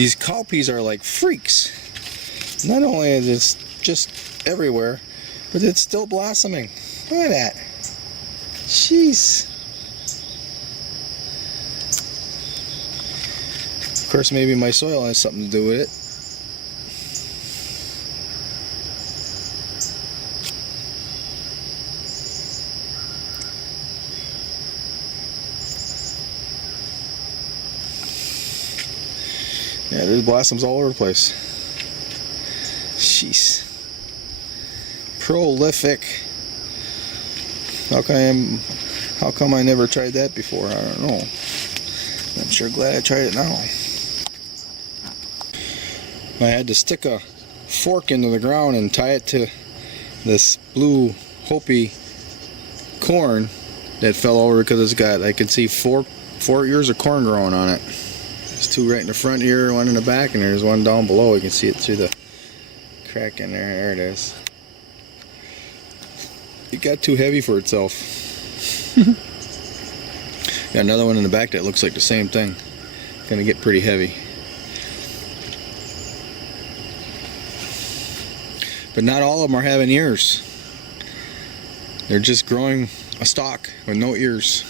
These cowpeas are like freaks. Not only is it just everywhere, but it's still blossoming. Look at that. Jeez. Of course, maybe my soil has something to do with it. Yeah, there's blossoms all over the place. Jeez. Prolific. How come I never tried that before? I don't know. I'm sure glad I tried it now. I had to stick a fork into the ground and tie it to this blue Hopi corn that fell over because it's got, I could see four ears of corn growing on it. There's two right in the front here, one in the back, and there's one down below. You can see it through the crack in there. There it is. It got too heavy for itself. Got another one in the back that looks like the same thing. Gonna get pretty heavy. But not all of them are having ears. They're just growing a stalk with no ears.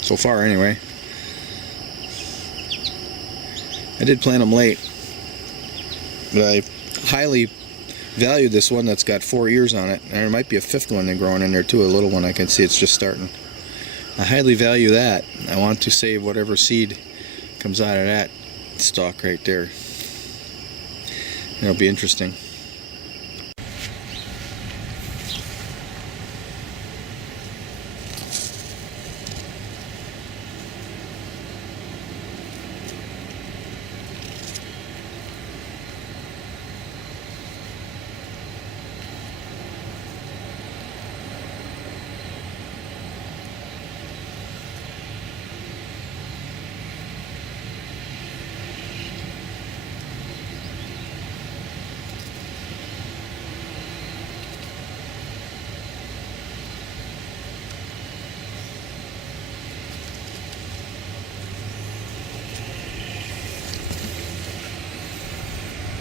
So far, anyway. I did plant them late, but I highly value this one that's got 4 ears on it. And there might be a fifth one growing in there too, a little one. I can see it's just starting. I highly value that. I want to save whatever seed comes out of that stalk right there. It'll be interesting.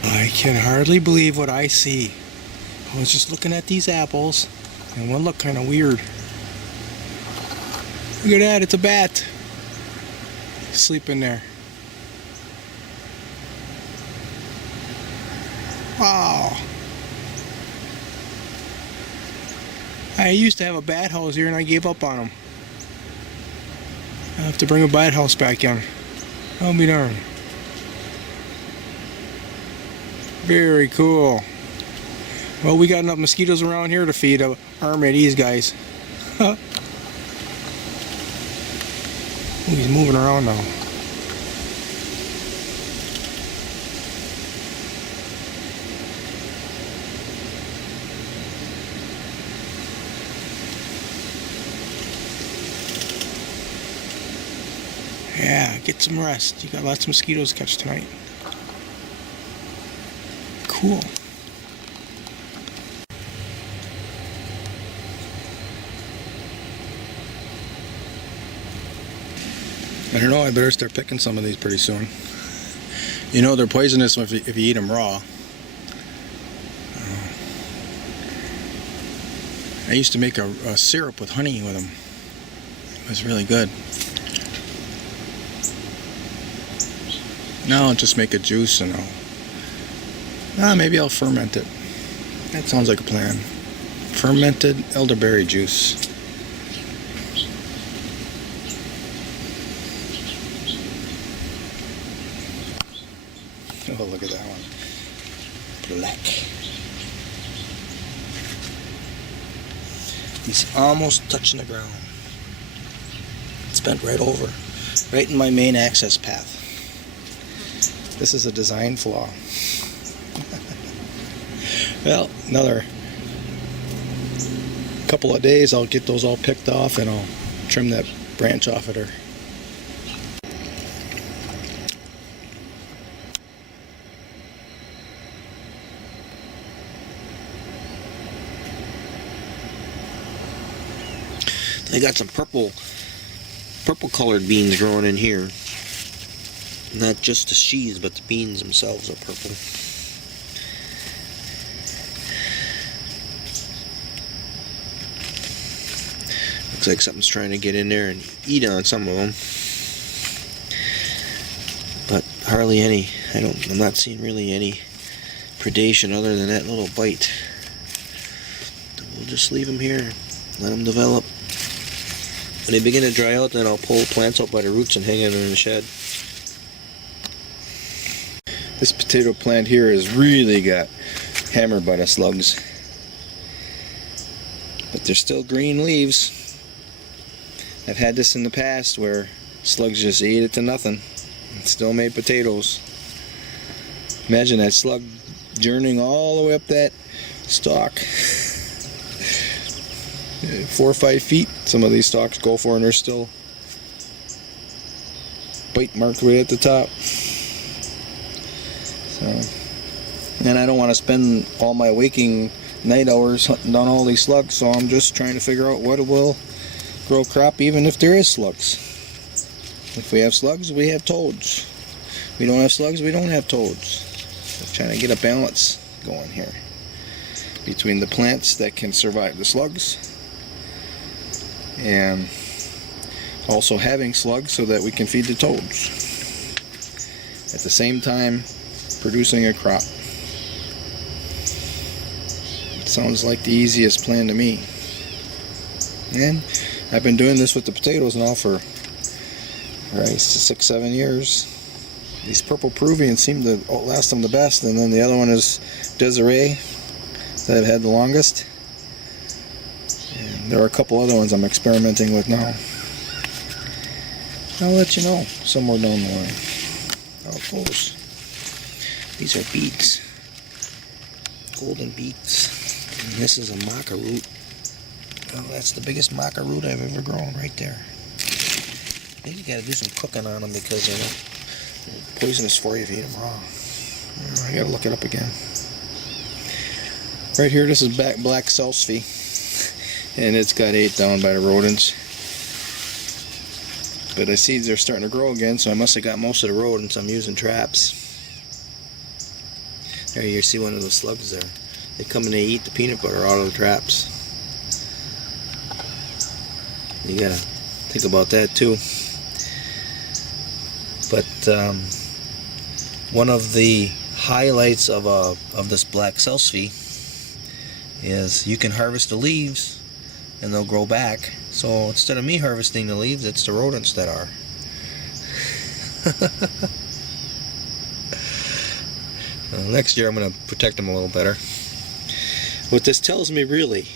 I can hardly believe what I see. I was just looking at these apples, and one looked kind of weird. Look at that, it's a bat. Sleeping there. Wow. I used to have a bat house here and I gave up on them. I have to bring a bat house back in. I'll be darned. Very cool. Well, we got enough mosquitoes around here to feed an army of these guys. Oh, he's moving around now. Yeah, get some rest. You got lots of mosquitoes to catch tonight. Cool. I don't know, I better start picking some of these pretty soon. You know they're poisonous if you eat them raw. I used to make a syrup with honey with them. It was really good. Now I'll just make a juice and maybe I'll ferment it. That sounds like a plan. Fermented elderberry juice. Oh, look at that one. Black. He's almost touching the ground. It's bent right over. Right in my main access path. This is a design flaw. Well, another couple of days I'll get those all picked off and I'll trim that branch off of her. They got some purple colored beans growing in here. Not just the sheaths, but the beans themselves are purple. Looks like something's trying to get in there and eat on some of them. But hardly any. I'm not seeing really any predation other than that little bite. We'll just leave them here, let them develop. When they begin to dry out, then I'll pull plants out by the roots and hang them in the shed. This potato plant here has really got hammered by the slugs. But there's still green leaves. I've had this in the past where slugs just ate it to nothing and still made potatoes. Imagine that slug journeying all the way up that stalk. 4 or 5 feet some of these stalks go for, and they're still bite marked right at the top. So, and I don't want to spend all my waking night hours hunting down all these slugs, so I'm just trying to figure out what will grow crop even if there is slugs. If we have slugs, we have toads. We don't have slugs, we don't have toads. I'm trying to get a balance going here between the plants that can survive the slugs and also having slugs so that we can feed the toads at the same time producing a crop. It sounds like the easiest plan to me, and I've been doing this with the potatoes now for 6-7 years. These purple Peruvians seem to last them the best, and then the other one is Desiree that I've had the longest. And there are a couple other ones I'm experimenting with now. I'll let you know somewhere down the line how it goes. These are beets, golden beets, and this is a Maca Root. Oh, that's the biggest Maca Root I've ever grown right there. Maybe you gotta do some cooking on them because they're poisonous for you if you eat them raw. I gotta look it up again. Right here, this is black salsify, and it's got ate down by the rodents. But I see they're starting to grow again, so I must have got most of the rodents. I'm using traps. There you see one of those slugs there. They come and they eat the peanut butter out of the traps. You gotta think about that too. But one of the highlights of this black salsify is you can harvest the leaves and they'll grow back. So instead of me harvesting the leaves, it's the rodents that are. Next year I'm going to protect them a little better. What this tells me really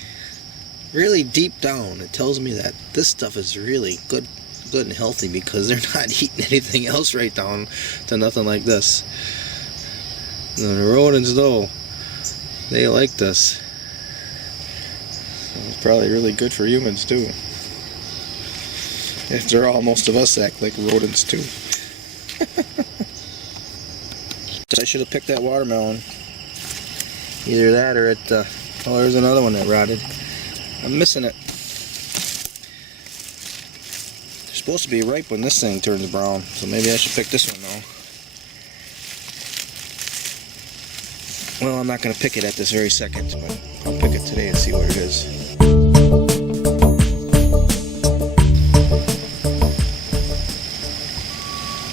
deep down, it tells me that this stuff is really good and healthy because they're not eating anything else right down to nothing like this. The rodents though, they like this. So it's probably really good for humans too. After all, most of us act like rodents too. I should have picked that watermelon. Either that or oh, there's another one that rotted. I'm missing it. They're supposed to be ripe when this thing turns brown, so maybe I should pick this one now. Well, I'm not going to pick it at this very second, but I'll pick it today and see what it is.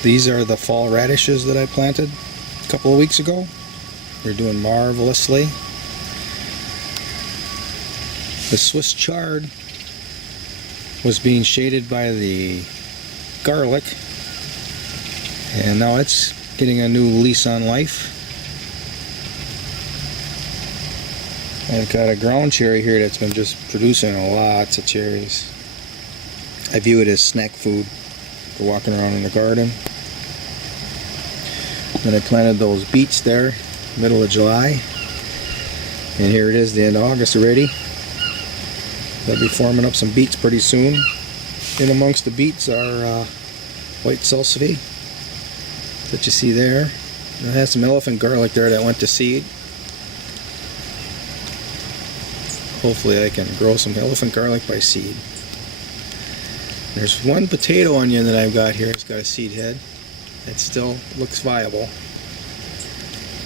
These are the fall radishes that I planted a couple of weeks ago. They're doing marvelously. The Swiss chard was being shaded by the garlic, and now it's getting a new lease on life. I've got a ground cherry here that's been just producing lots of cherries. I view it as snack food for walking around in the garden. Then I planted those beets there, middle of July, and here it is, the end of August already. They'll be forming up some beets pretty soon. In amongst the beets are white salsify that you see there. It has some elephant garlic there that went to seed. Hopefully I can grow some elephant garlic by seed. There's one potato onion that I've got here. It's got a seed head. it still looks viable.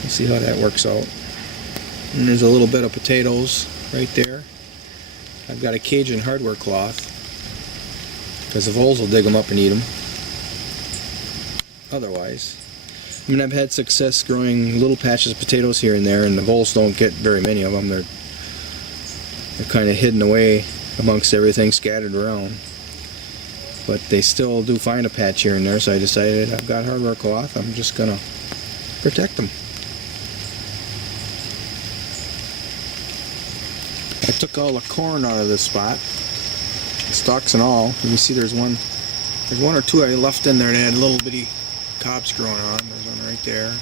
We'll see how that works out. And there's a little bit of potatoes right there. I've got a Cajun hardware cloth because the voles will dig them up and eat them. Otherwise, I mean, I've had success growing little patches of potatoes here and there, and the voles don't get very many of them. They're kind of hidden away amongst everything scattered around. But they still do find a patch here and there, so I decided I've got hardware cloth, I'm just going to protect them. I took all the corn out of this spot, stalks and all. You can see there's one or two I left in there that had little bitty cobs growing on. There's one right there.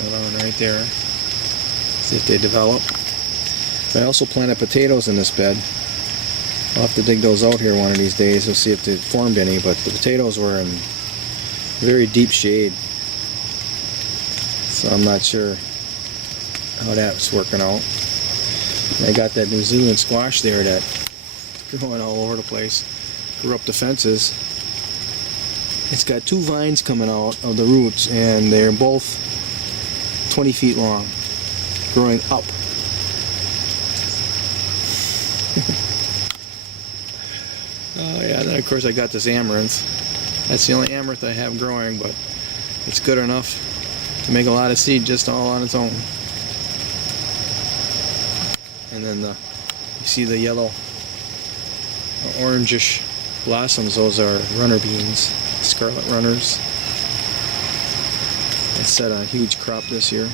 Another one right there. See if they develop. But I also planted potatoes in this bed. I'll have to dig those out here one of these days. We'll see if they formed any, but the potatoes were in very deep shade. So I'm not sure how that's working out. And I got that New Zealand squash there that's growing all over the place. Grew up the fences. It's got two vines coming out of the roots, and they're both 20 feet long, growing up. Oh yeah, then of course I got this amaranth. That's the only amaranth I have growing, but it's good enough to make a lot of seed just all on its own. And then you see the yellow orangish blossoms, those are runner beans, scarlet runners. It's set a huge crop this year.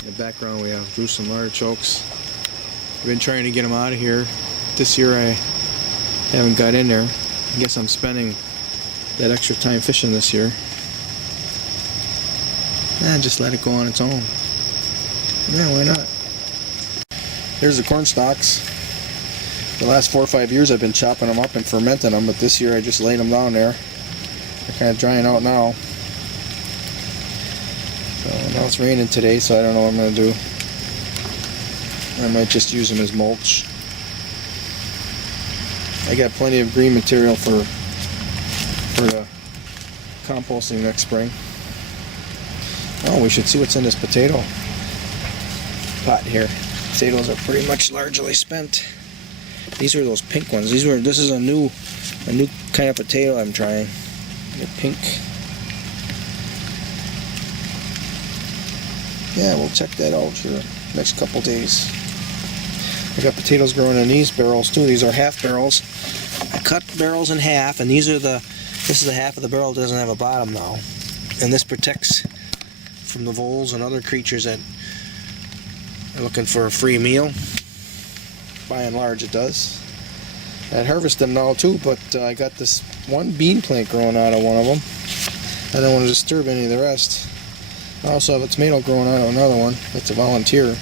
In the background we have Jerusalem artichokes. I've been trying to get them out of here. This year I haven't got in there. I guess I'm spending that extra time fishing this year. Just let it go on its own. Yeah, why not? Here's the corn stalks. The last 4 or 5 years I've been chopping them up and fermenting them, but this year I just laid them down there. They're kind of drying out now. So now it's raining today, so I don't know what I'm going to do. I might just use them as mulch. I got plenty of green material for the composting next spring. Oh, we should see what's in this potato pot here. Potatoes are pretty much largely spent. These are those pink ones. This is a new kind of potato I'm trying. They're pink. Yeah, we'll check that out here next couple days. I got potatoes growing in these barrels too. These are half barrels. I cut barrels in half, and this is the half of the barrel that doesn't have a bottom now. And this protects from the voles and other creatures that are looking for a free meal. By and large it does. I'd harvest them now too, but I got this one bean plant growing out of one of them. I don't want to disturb any of the rest. I also have a tomato growing out of another one. It's a volunteer.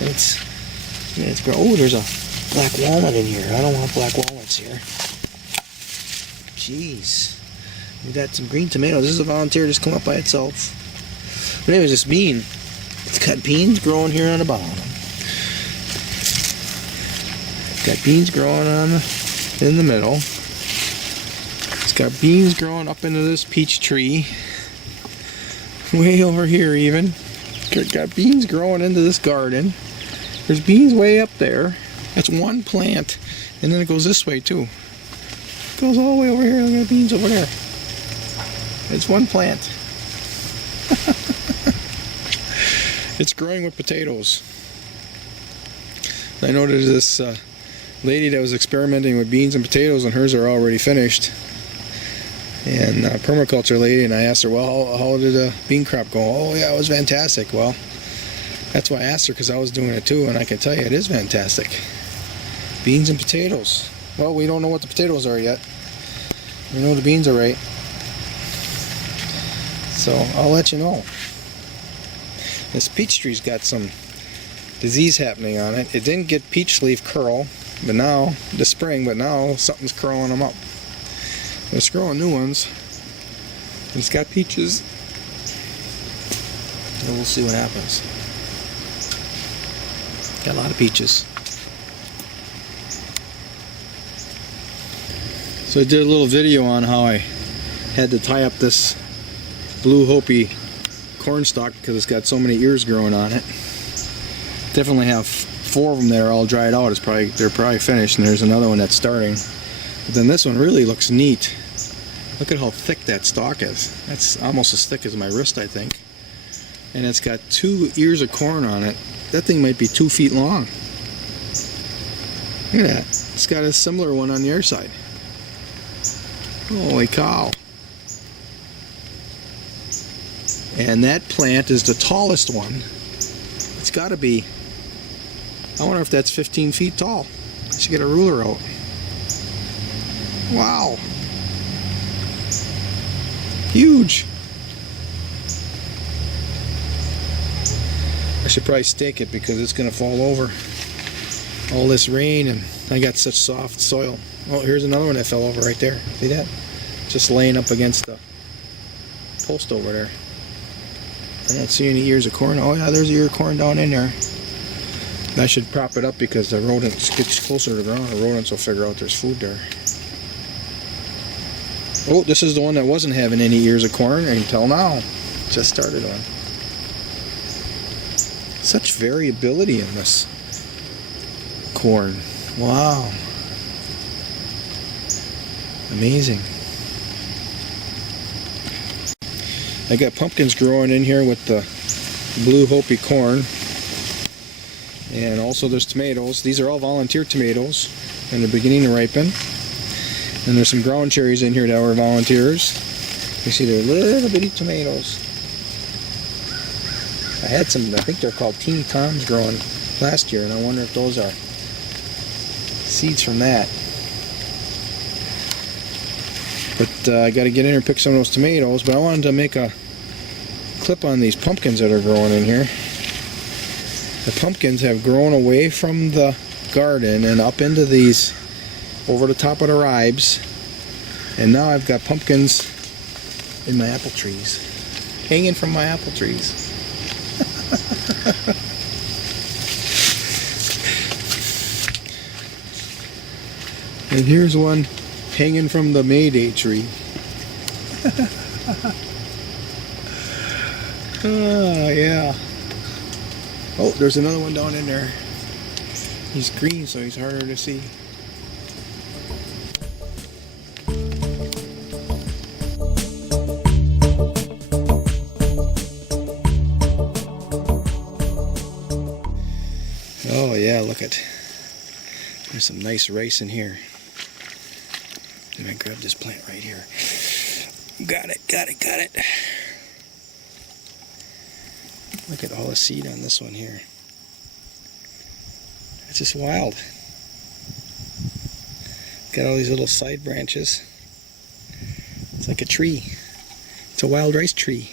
And it's growing. Oh, there's a black walnut in here. I don't want black walnuts here. Jeez. We got some green tomatoes. This is a volunteer just come up by itself. But anyways, this bean. It's got beans growing here on the bottom. Got beans growing in the middle. It's got beans growing up into this peach tree. Way over here even. Got beans growing into this garden. There's beans way up there. That's one plant. And then it goes this way too. It goes all the way over here. Look at beans over there. It's one plant. It's growing with potatoes. I noticed this lady that was experimenting with beans and potatoes, and hers are already finished. And permaculture lady, and I asked her, well, how did the bean crop go? Oh yeah, it was fantastic. Well, that's why I asked her, because I was doing it too, and I can tell you it is fantastic. Beans and potatoes. Well, we don't know what the potatoes are yet. We know the beans are right. So I'll let you know. This peach tree's got some disease happening on it. It didn't get peach leaf curl, but now, this spring, but now something's curling them up. It's growing new ones. It's got peaches. And we'll see what happens. Got a lot of peaches. So I did a little video on how I had to tie up this blue Hopi corn stalk because it's got so many ears growing on it. Definitely have 4 of them that are all dried out. They're probably finished, and there's another one that's starting. But then this one really looks neat. Look at how thick that stalk is. That's almost as thick as my wrist, I think. And it's got 2 ears of corn on it. That thing might be 2 feet long. Look at that. It's got a similar one on the other side. Holy cow. And that plant is the tallest one. It's got to be, I wonder if that's 15 feet tall. I should get a ruler out. Wow. Huge. I should probably stake it because it's going to fall over. All this rain, and I got such soft soil. Oh, here's another one that fell over right there. See that? Just laying up against the post over there. I don't see any ears of corn. Oh yeah, there's an ear of corn down in there. I should prop it up because the rodents gets closer to the ground. The rodents will figure out there's food there. Oh, this is the one that wasn't having any ears of corn until now. Just started on. Such variability in this corn. Wow. Amazing. I got pumpkins growing in here with the blue Hopi corn. And also there's tomatoes. These are all volunteer tomatoes, and they're beginning to ripen. And there's some ground cherries in here that were volunteers. You see they're little bitty tomatoes. I had some, I think they're called Teeny Toms growing last year, and I wonder if those are seeds from that. But I got to get in here and pick some of those tomatoes. But I wanted to make a clip on these pumpkins that are growing in here. The pumpkins have grown away from the garden and up into these, over the top of the ribes. And now I've got pumpkins in my apple trees, hanging from my apple trees. And here's one hanging from the Mayday tree. Oh, yeah. Oh, there's another one down in there. He's green, so he's harder to see. Oh, yeah, look at. There's some nice rice in here. I'm gonna grab this plant right here. Got it, got it, got it. Look at all the seed on this one here. It's just wild. Got all these little side branches. It's like a tree. It's a wild rice tree.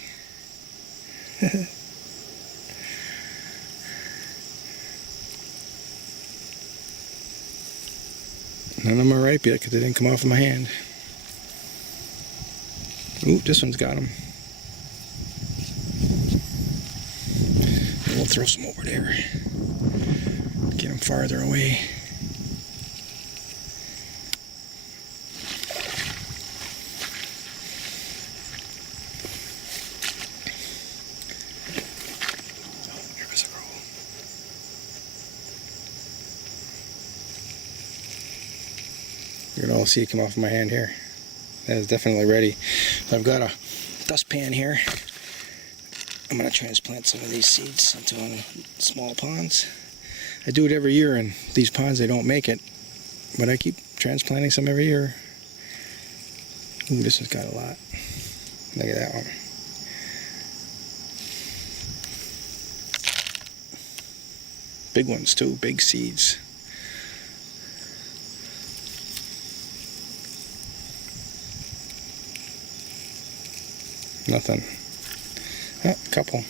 None of them are ripe yet because they didn't come off of my hand. Ooh, this one's got them. And we'll throw some over there. Get them farther away. You're gonna all see it come off of my hand here. That is definitely ready. So I've got a dustpan here. I'm gonna transplant some of these seeds into one of the small ponds. I do it every year, and these ponds they don't make it, but I keep transplanting some every year. Ooh, this has got a lot. Look at that one. Big ones too, big seeds. Nothing. Oh, a couple.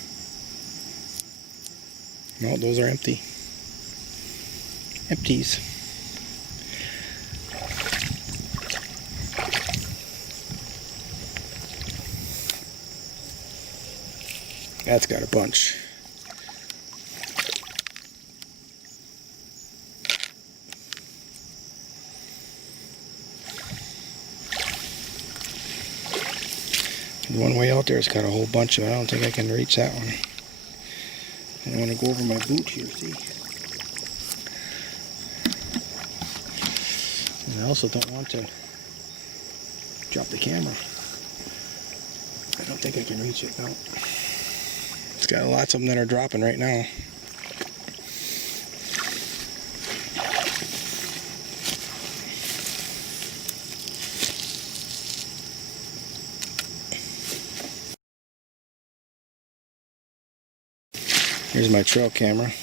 No, those are empty. Empties. That's got a bunch. The one way out there has got a whole bunch of it. I don't think I can reach that one. I want to go over my boot here, see? And I also don't want to drop the camera. I don't think I can reach it, no. It's got lots of them that are dropping right now. Here's my trail camera.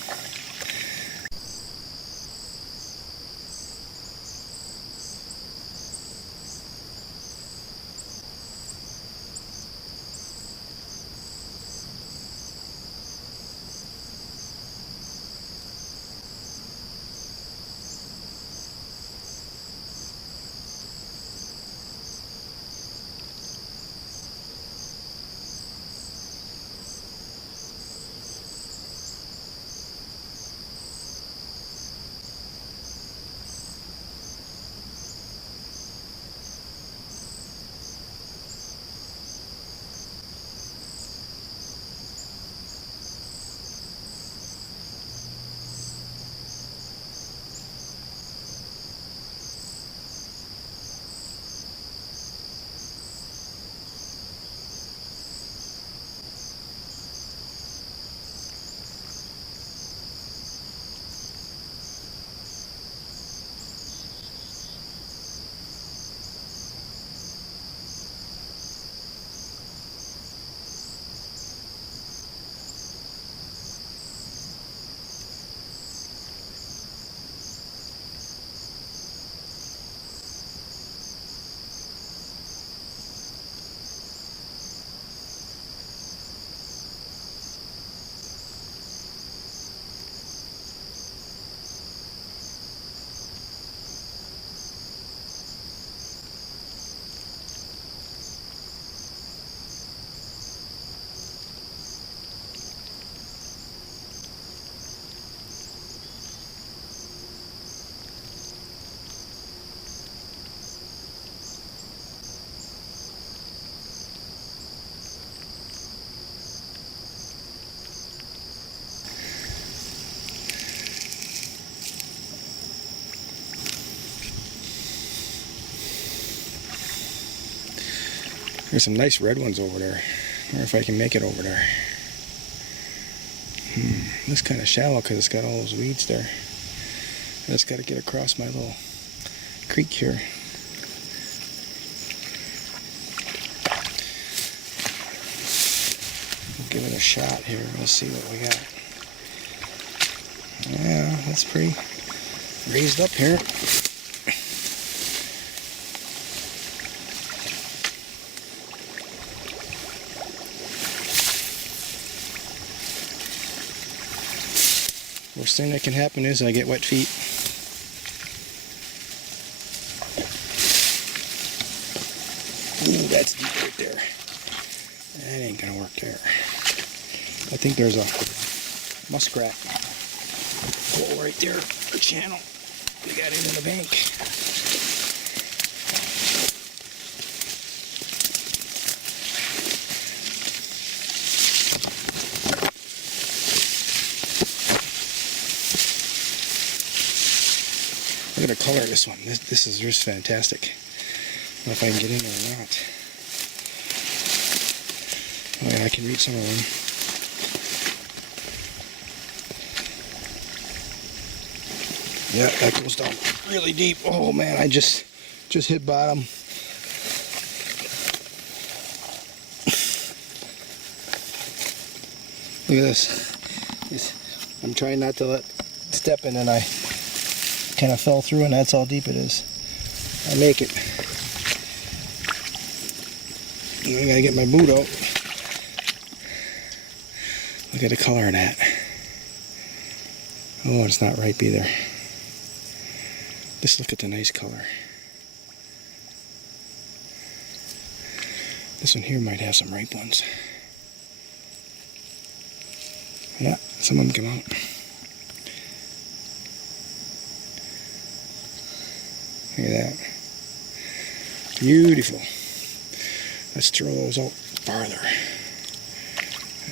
There's some nice red ones over there. I wonder if I can make it over there. This kind of shallow because it's got all those weeds there. I just got to get across my little creek here. We'll give it a shot here. Let's see what we got. Yeah, that's pretty raised up here. Worst thing that can happen is I get wet feet. Ooh, that's deep right there. That ain't gonna work there. I think there's a muskrat hole right there, a channel. We got it in the bank. Look at the color of this one. This is just fantastic. I don't know if I can get in there or not. Oh yeah, I can reach some of them. Yeah, that goes down really deep. Oh man, I just hit bottom. Look at this. I'm trying not to let step in, and I kind of fell through, and that's how deep it is. I make it. I gotta get my boot out. Look at the color of that. Oh, it's not ripe either. Just look at the nice color. This one here might have some ripe ones. Yeah, some of them come out. Look at that. Beautiful. Let's throw those out farther.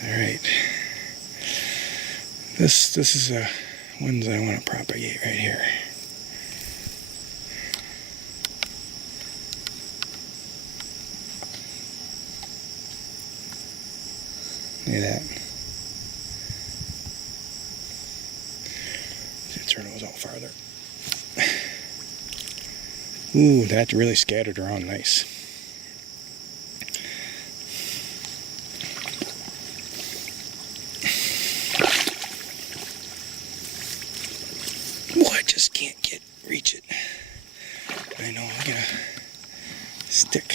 All right. This is ones I want to propagate right here. Look at that. Let's turn those out farther. Ooh, that really scattered around nice. Oh, I just can't reach it. I know, I gotta stick.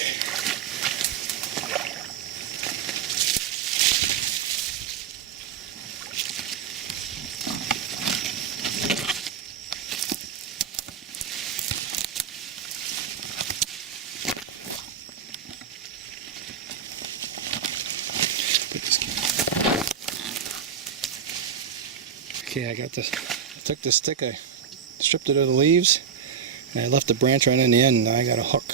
Okay, I took the stick, I stripped it of the leaves, and I left the branch right in the end, and now I got a hook.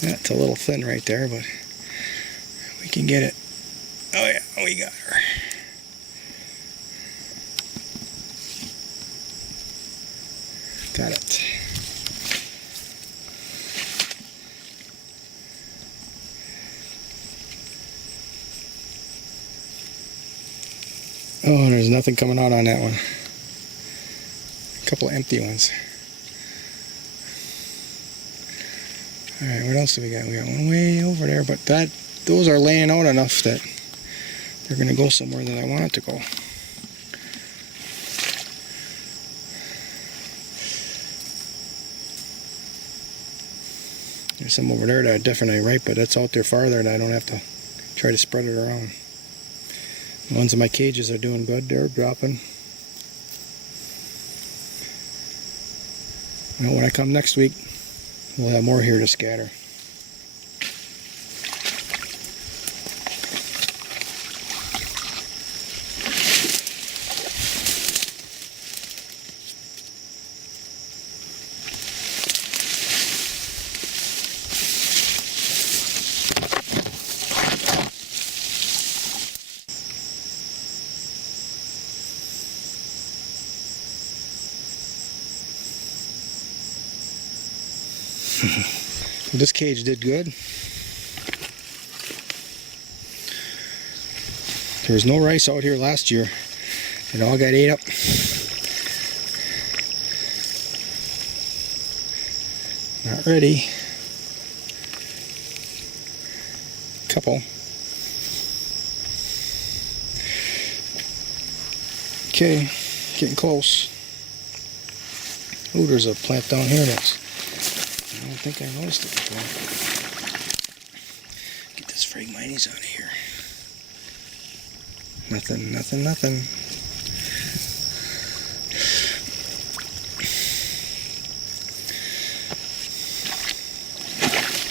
That's a little thin right there, but we can get it. Oh yeah, we got her. Got it. Oh, there's nothing coming out on that one. A couple of empty ones. Alright, what else do we got? We got one way over there, but those are laying out enough that they're going to go somewhere that I want it to go. There's some over there that are definitely ripe, but that's out there farther and I don't have to try to spread it around. The ones in my cages are doing good. They're dropping. Well, when I come next week, we'll have more here to scatter. This cage did good. There was no rice out here last year. It all got ate up. Not ready. Couple. Okay, getting close. Oh, there's a plant down here that's, I don't think I noticed it before. Get this Phragmites out of here. Nothing, nothing, nothing.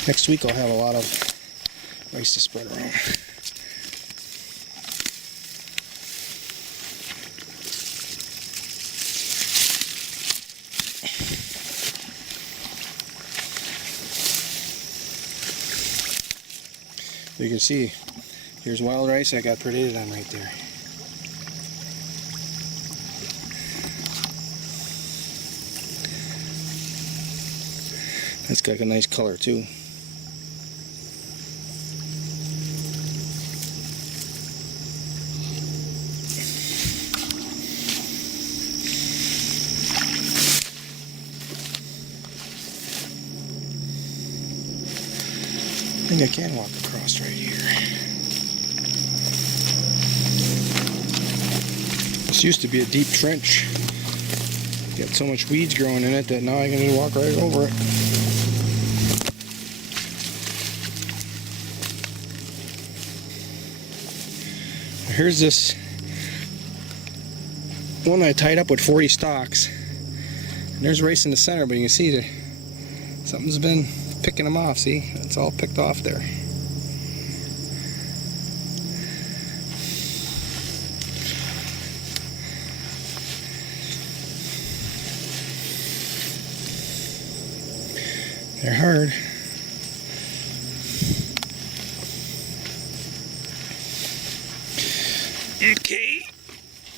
Next week I'll have a lot of rice to spread around. You can see, here's wild rice I got predated on right there. That's got a nice color too. I think I can walk across right here. This used to be a deep trench. Got so much weeds growing in it that now I can just walk right over it. Here's this one I tied up with 40 stalks. And there's rice in the center, but you can see that something's been picking them off. See, it's all picked off there. They're hard. Okay.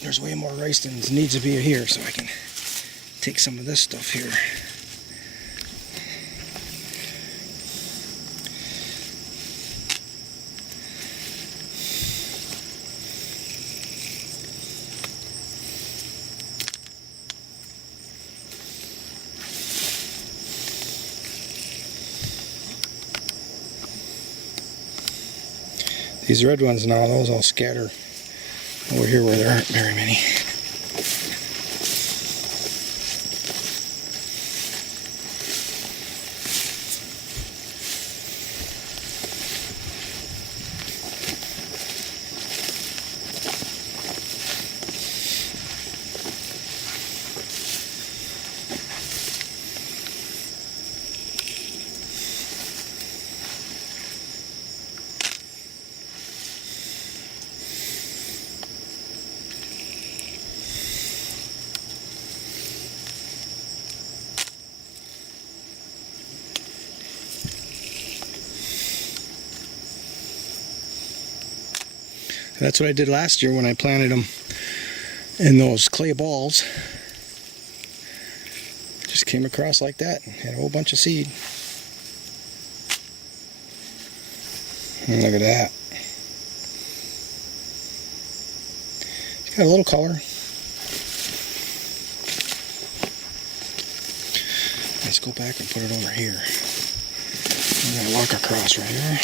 There's way more rice than needs to be here, so I can take some of this stuff here. These red ones now, those all scatter over here where there aren't very many. That's what I did last year when I planted them in those clay balls. Just came across like that and had a whole bunch of seed. And look at that. It's got a little color. Let's go back and put it over here. I'm going to walk across right here.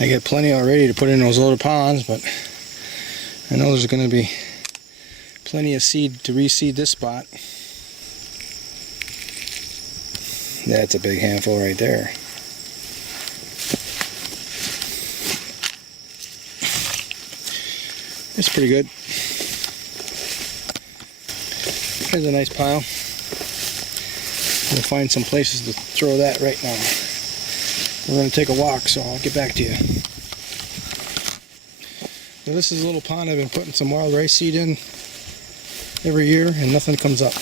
I got plenty already to put in those little ponds, but I know there's going to be plenty of seed to reseed this spot. That's a big handful right there. It's pretty good. Here's a nice pile. We'll find some places to throw that right now. We're going to take a walk, so I'll get back to you. So this is a little pond I've been putting some wild rice seed in every year, and nothing comes up.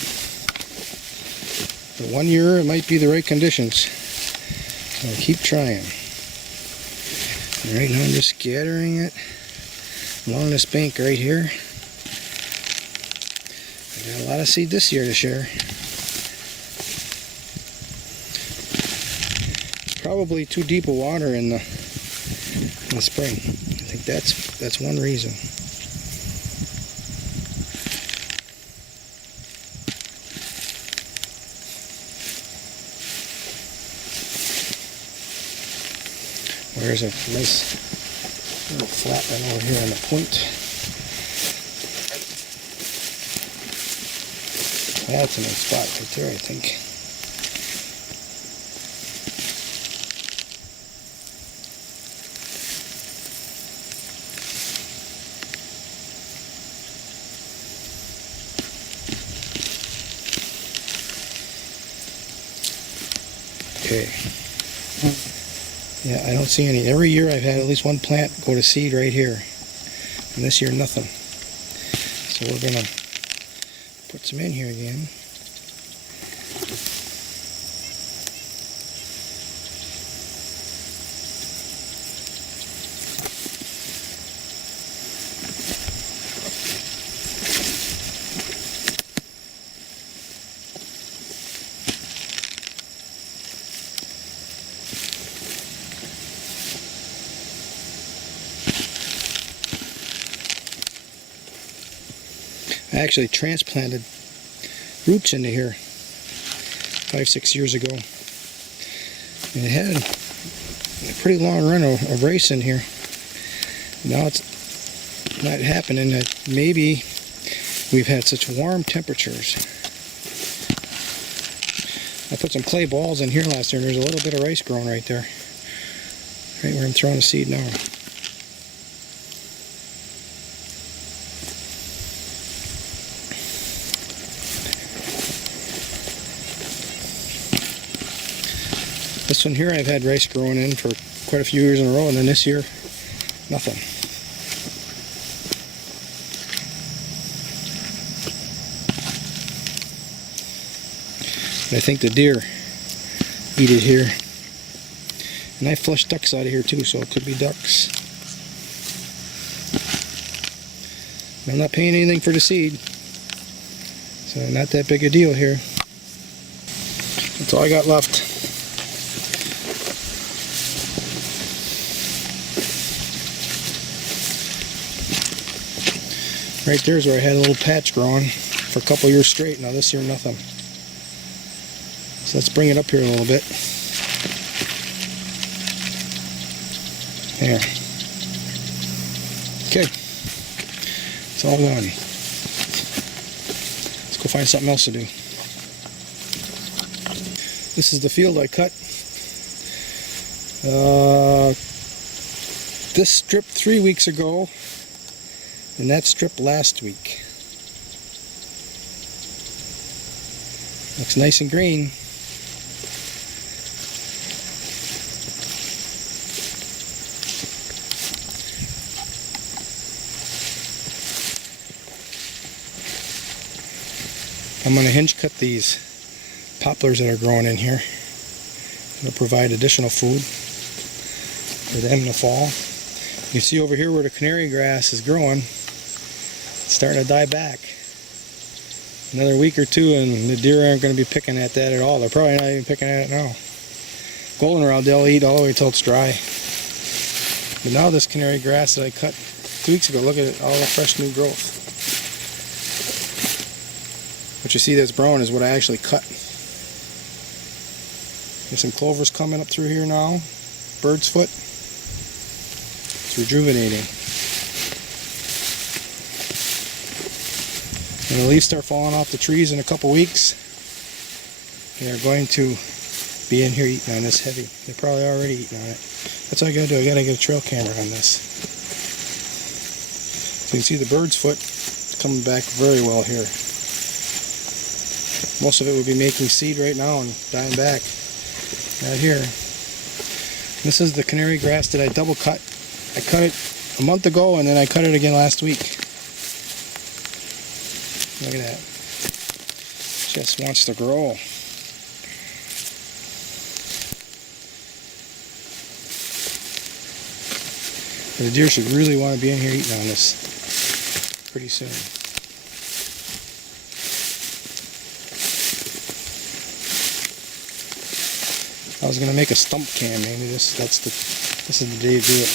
But one year it might be the right conditions. So I'll keep trying. And right now I'm just scattering it along this bank right here. I got a lot of seed this year to share. Probably too deep of water in the spring. I think that's one reason. There's a nice little flat right over here on the point. That's a nice spot right there, I think. Okay. Yeah, I don't see any. Every year I've had at least one plant go to seed right here. And this year nothing. So we're going to put some in here again. I actually transplanted roots into here 5-6 years ago, and it had a pretty long run of rice in here. Now it's not happening. That maybe we've had such warm temperatures. I put some clay balls in here last year, and there's a little bit of rice growing right there, right where I'm throwing the seed now. This one here I've had rice growing in for quite a few years in a row, and then this year, nothing. I think the deer eat it here. And I flushed ducks out of here too, so it could be ducks. I'm not paying anything for the seed, so not that big a deal here. That's all I got left. Right there's where I had a little patch growing for a couple years straight. Now this year nothing. So let's bring it up here a little bit. There. Okay. It's all done. Let's go find something else to do. This is the field I cut. This strip 3 weeks ago, and that strip last week. Looks nice and green. I'm going to hinge cut these poplars that are growing in here. It'll provide additional food for them in the fall. You see over here where the canary grass is growing, it's starting to die back. Another week or two and the deer aren't going to be picking at that at all. They're probably not even picking at it now. Goldenrod they'll eat all the way till it's dry. But now this canary grass that I cut 2 weeks ago, look at it, all the fresh new growth. What you see that's brown is what I actually cut. There's some clovers coming up through here now. Bird's foot. It's rejuvenating. When the leaves start falling off the trees in a couple weeks, they're going to be in here eating on this heavy. They're probably already eating on it. That's all I gotta do. I gotta get a trail camera on this. So you can see the bird's foot coming back very well here. Most of it would be making seed right now and dying back. Right here. This is the canary grass that I double cut. I cut it a month ago and then I cut it again last week. Look at that. Just wants to grow. But the deer should really want to be in here eating on this pretty soon. I was gonna make a stump cam. Maybe this is the day to do it.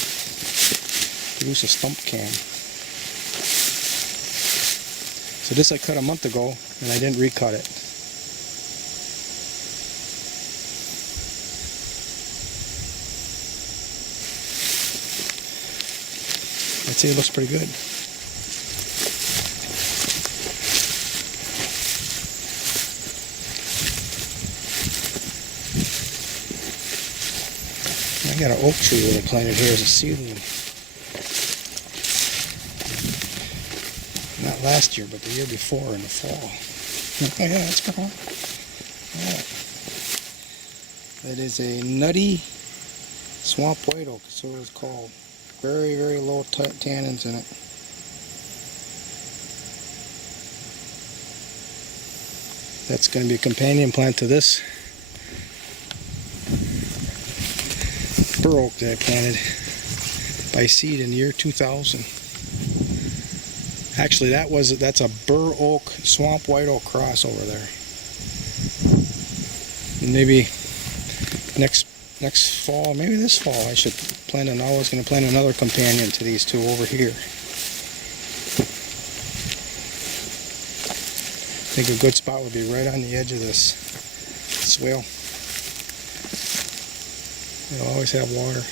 Produce a stump cam. So this I cut a month ago, and I didn't recut it. I'd say it looks pretty good. I got an oak tree that I planted here as a seedling. Not last year, but the year before in the fall. Oh yeah, that's growing. Yeah. That is a nutty swamp white oak, so it's called. Very, very low tannins in it. That's going to be a companion plant to this bur oak that I planted by seed in the year 2000. Actually, that's a bur oak swamp white oak cross over there. And maybe next fall, maybe this fall, I should plant I was going to plant another companion to these two over here. I think a good spot would be right on the edge of this swale. It'll always have water.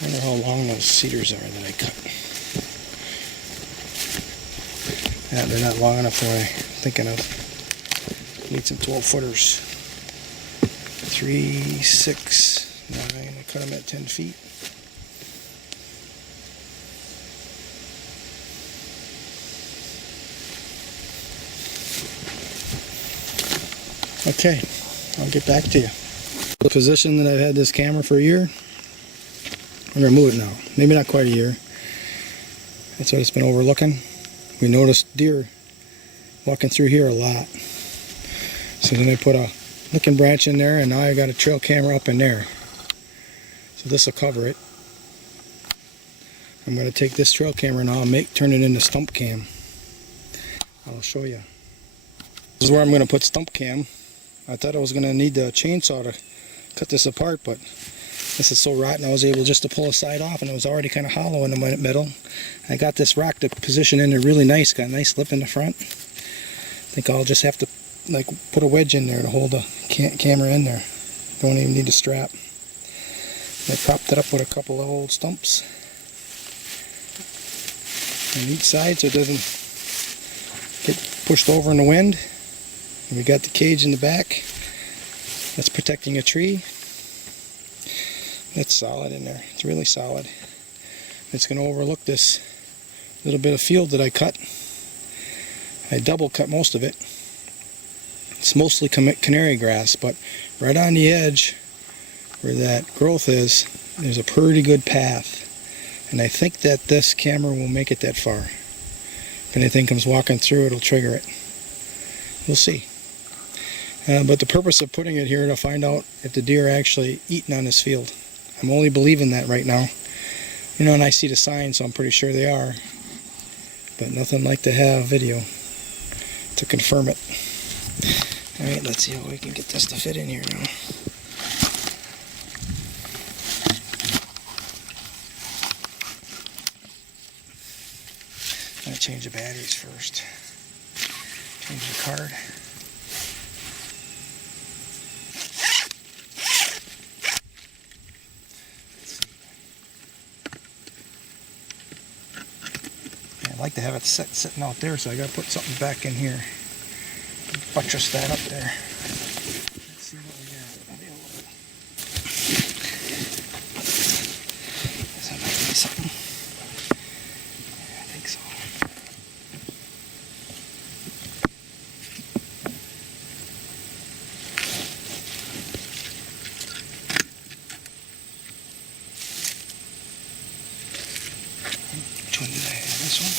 I wonder how long those cedars are that I cut. Yeah, they're not long enough for what I'm thinking of. Need some 12 footers. 3, 6, 9. I cut them at 10 feet. Okay, I'll get back to you. The position that I've had this camera for a year. I'm going to move it now. Maybe not quite a year. That's what it's been overlooking. We noticed deer walking through here a lot. So then I put a licking branch in there, and now I got a trail camera up in there. So this will cover it. I'm going to take this trail camera now and turn it into stump cam. I'll show you. This is where I'm going to put stump cam. I thought I was going to need the chainsaw to cut this apart, but this is so rotten I was able just to pull a side off, and it was already kind of hollow in the middle. I got this rock to position in there really nice, got a nice lip in the front. I think I'll just have to like put a wedge in there to hold the camera in there. Don't even need a strap. I propped it up with a couple of old stumps on each side so it doesn't get pushed over in the wind. And we got the cage in the back that's protecting a tree. That's solid in there. It's really solid. It's going to overlook this little bit of field that I cut. I double cut most of it. It's mostly canary grass, but right on the edge where that growth is, there's a pretty good path. And I think that this camera will make it that far. If anything comes walking through, it'll trigger it. We'll see. But the purpose of putting it here to find out if the deer are actually eating on this field. I'm only believing that right now. You know, and I see the signs, so I'm pretty sure they are. But nothing like to have video to confirm it. Alright, let's see how we can get this to fit in here now. I'm going to change the batteries first. Change the card. I like to have it sitting out there, so I got to put something back in here. Buttress that up there. Let's see what we got available. Does that might be something? I think so. Which one did I have? This one?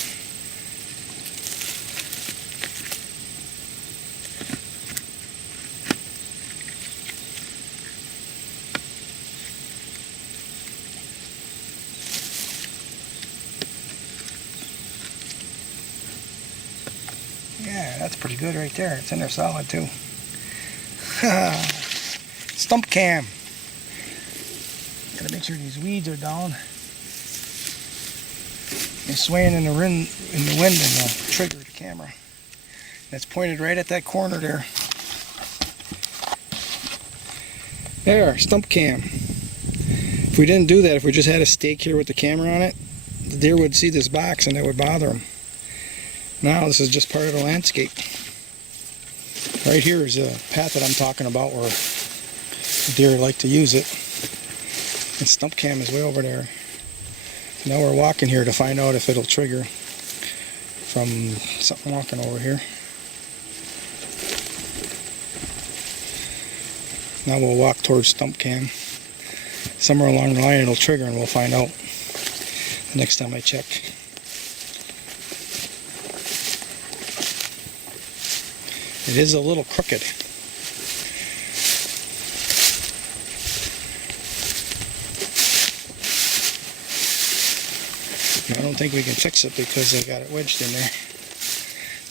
Yeah, that's pretty good right there. It's in there solid too. Stump cam. Gotta make sure these weeds are down. They're swaying in the wind and they'll trigger the camera. That's pointed right at that corner there. There, stump cam. If we didn't do that, if we just had a stake here with the camera on it, the deer would see this box and that would bother them. Now this is just part of the landscape. Right here is a path that I'm talking about where the deer like to use it. And stump cam is way over there. Now we're walking here to find out if it'll trigger from something walking over here. Now we'll walk towards stump cam. Somewhere along the line it'll trigger and we'll find out the next time I check. It is a little crooked. I don't think we can fix it because I got it wedged in there.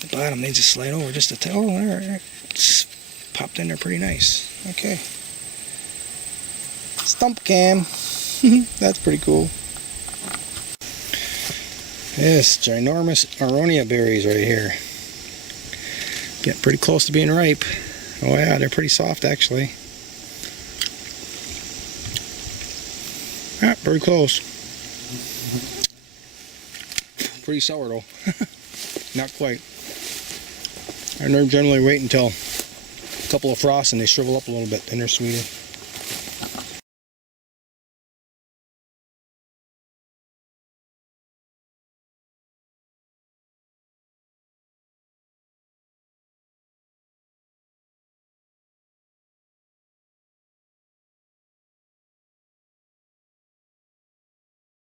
The bottom needs to slide over just a tell. Oh, there, it's popped in there pretty nice. Okay. Stump cam. That's pretty cool. Yes, ginormous aronia berries right here. Getting pretty close to being ripe. Oh yeah, they're pretty soft actually. Ah, very close. Pretty sour though. Not quite. I generally wait until a couple of frosts and they shrivel up a little bit, then they're sweeter.